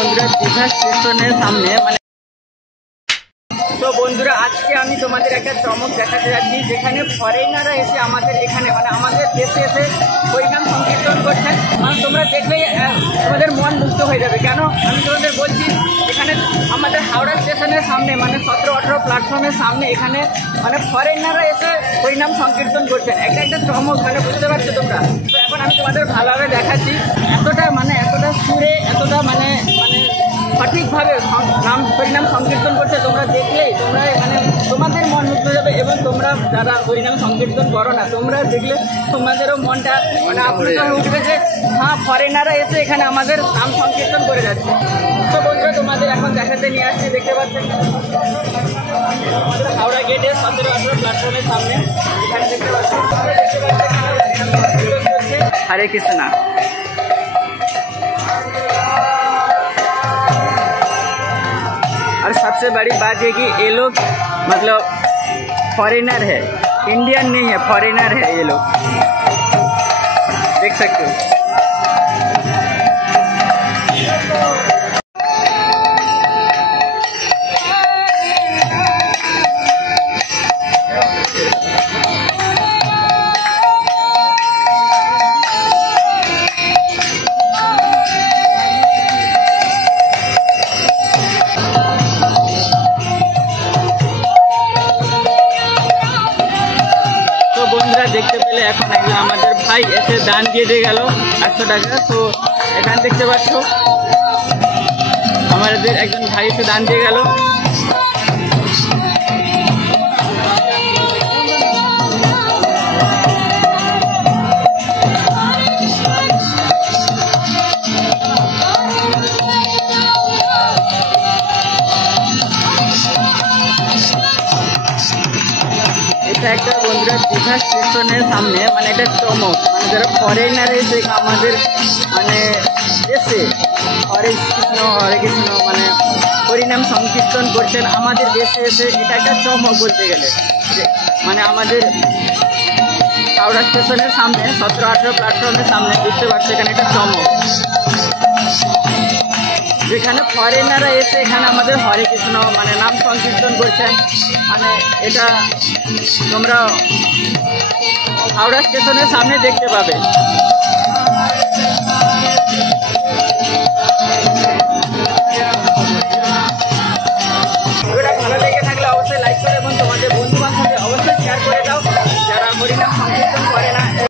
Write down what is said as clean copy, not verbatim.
বন্ধুরা দীঘা স্টেশনের সামনে মানে তো বন্ধুরা আজকে আমি তোমাদের একটা চমক দেখাতে যাচ্ছি, যেখানে ফরেনাররা এসে আমাদের এখানে মানে আমাদের দেশে এসে হরিনাম সংকীর্তন করছেন। মানে তোমরা দেখলেই তোমাদের মন মুগ্ধ হয়ে যাবে। কেন আমি তোমাদের বলছি, এখানে আমাদের হাওড়া স্টেশনের সামনে মানে 17-18 প্ল্যাটফর্মের সামনে এখানে মানে ফরেনাররা এসে হরিনাম সংকীর্তন করছেন। একটা চমক, মানে বুঝতে পারছো তোমরা। তো এখন আমি তোমাদের ভালোভাবে দেখাচ্ছি, এতটা সুরে এতটা মানে সঠিকভাবে নাম হরিনাম সংকীর্তন করছে। তোমরা দেখলেই তোমরা মানে তোমাদের মন মুগ্ধ যাবে, এবং তোমরা যারা হরিনাম সংকীর্তন করো না, তোমরা দেখলে তোমাদেরও মনটা মানে আপ্লুত হয়ে উঠবে যে হ্যাঁ, ফরেনাররা এসে এখানে আমাদের নাম সংকীর্তন করে যাচ্ছে। তো বন্ধুরা তোমাদের এখন দেখাতে নিয়ে আসছি, দেখতে পাচ্ছেন আমাদের হাওড়া গেটে 17-18 প্ল্যাটফর্মের সামনে এখানে দেখতে পাচ্ছেন হরে কৃষ্ণা। और सबसे बड़ी बात है कि ये लोग मतलब फॉरेनर है, इंडियन नहीं है, फॉरेनर है ये लोग, देख सकते हो। বন্ধুরা দেখতে পেলে এখন একজন আমাদের ভাই এসে দান দিয়ে গেল 100 টাকা। তো এখানে দেখতে পাচ্ছ আমাদের একজন ভাই এসে দান দিয়ে গেল। এটা একটা বন্ধুরা দীঘা স্টেশনের সামনে মানে এটা চমক, মানে যারা ফরেনার এসে আমাদের মানে দেশে হরে কৃষ্ণ মানে হরিনাম সংকীর্তন করছেন আমাদের দেশে এসে, এটা একটা চমক বলতে গেলে। মানে আমাদের হাওড়া স্টেশনের সামনে 17-18 প্ল্যাটফর্মের সামনে বুঝতে পারছো এখানে একটা চমক, যেখানে ফরেনাররা এসে এখানে আমাদের হরে কৃষ্ণ মানে নাম সংকীর্তন করছেন। মানে এটা তোমরা হাওড়া স্টেশনের সামনে দেখতে পাবে।